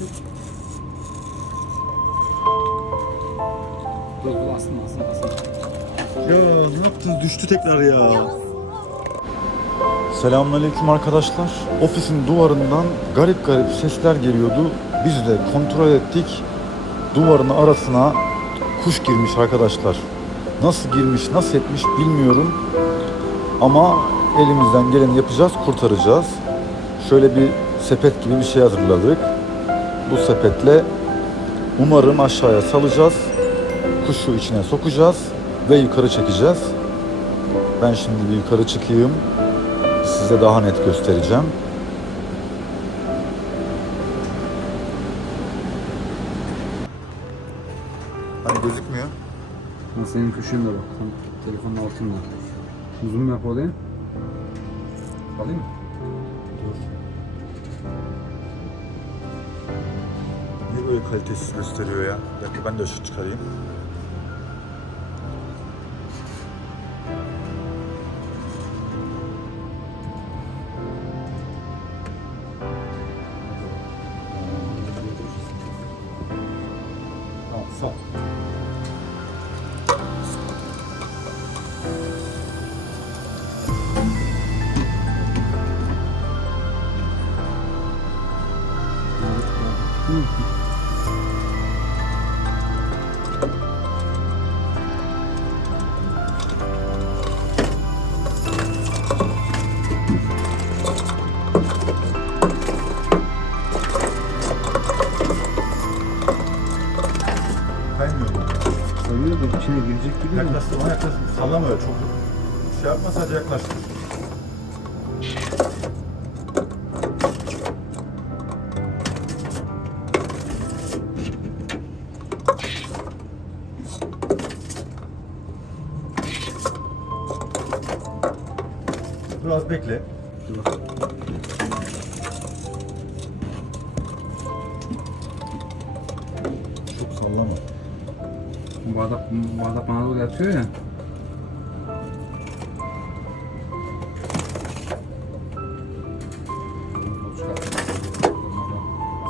Dur dur asın asın asın. Ya ne yaptınız? Düştü tekrar ya. Selamünaleyküm arkadaşlar. Ofisin duvarından garip garip sesler geliyordu. Biz de kontrol ettik. Duvarın arasına kuş girmiş arkadaşlar. Nasıl girmiş, nasıl etmiş bilmiyorum. Ama elimizden geleni yapacağız, kurtaracağız. Şöyle bir sepet gibi bir şey hazırladık. Bu sepetle umarım aşağıya salacağız. Kuşu içine sokacağız ve yukarı çekeceğiz. Ben şimdi bir yukarı çıkayım. Size daha net göstereceğim. Hani gözükmüyor. Ben senin köşende bak. Tam telefonun altında. Zoom yap oraya. Alayım mı? Niye böyle kalitesiz gösteriyor ya? Bir dakika ben de ışık çıkarayım. Al, içine girecek gibi mi? Yaklaştı, ona yaklaştı. Sallamıyor çok. Şey yapma sadece yaklaştı. Biraz bekle. Çok sallama. Bu bardak, bu bardak bana doğru yatıyor ya.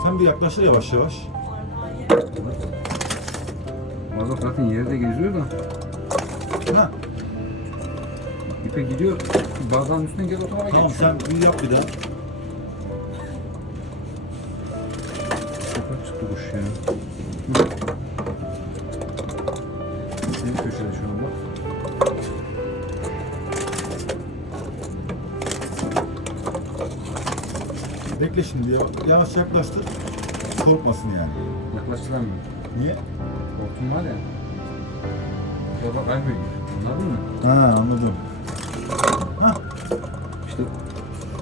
Sen bir yaklaşır yavaş yavaş. Bardak zaten yerde geziyor da. Ha, İpe gidiyor. Bardağın üstüne gel o tarafa tamam geçiyor. sen bir yap bir daha. Sokak çıktı kuş ya. Senin köşede şu an bak. Bekle şimdi ya. Yavaş yaklaştır. Korkmasın yani. Yaklaştılar mı? Niye? Hortum var ya. Baba kaymıyor. Anladın mı? Ha anladım. Ha, İşte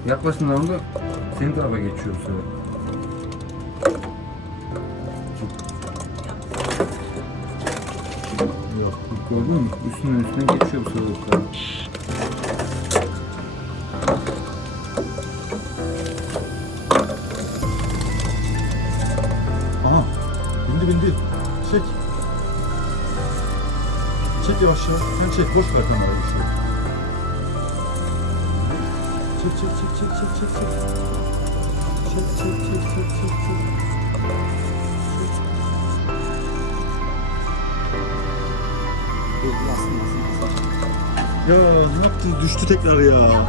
yaklaştığında onda senin tarafa geçiyor bu sefer. Yok. Bak Gördün mü? Üstünden üstüne geçiyor bu tarafa. Aha. Bindi bindi. Çek. Çek yavaş yavaş. Sen çek. Boş ver kamerayı bir şey. Çek çek çek çek çek çek çek. Çek çek çek çek çek çek. Dur. Ya ne yaptın? Düştü tekrar ya.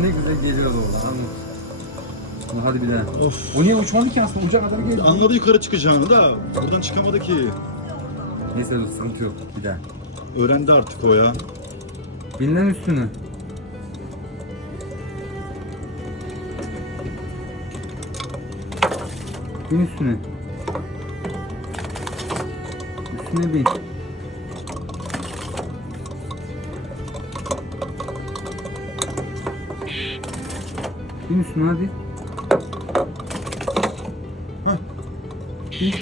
Ne güzel geliyordu orada. Anladım. Ulan Hadi bir daha. Of. O niye uçmadı ki aslında? Uca kadar geldi. Anladı yukarı çıkacağını da buradan çıkamadı ki. Neyse dur sıkıntı yok. Bir daha. Öğrendi artık o ya. Bin lan üstüne. Bin üstüne. Üstüne bin. Bin üstüne hadi. Hah. Bin.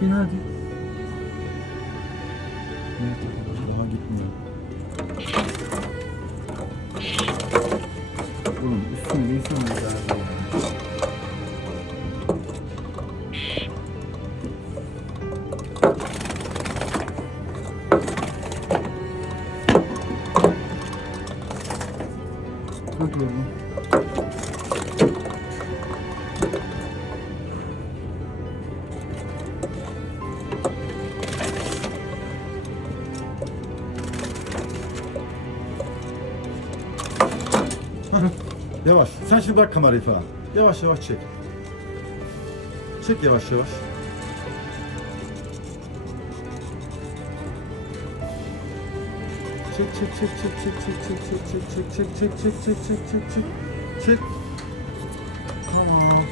Bin hadi. Daha gitmiyor. Sinirliysen güzel. Bakıyorum. Mm-hmm. Yavaş. Sen şimdi bırak kamerayı falan. Yavaş yavaş çek. Çek yavaş yavaş. Çek çek çek çek çek çek çek çek çek çek çek çek çek çek çek çek çek çek Tamam.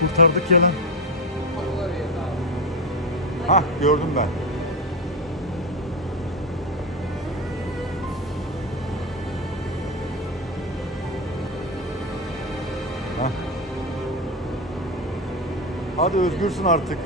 Kurtardık ya lan. Hah gördüm ben. Hadi özgürsün artık.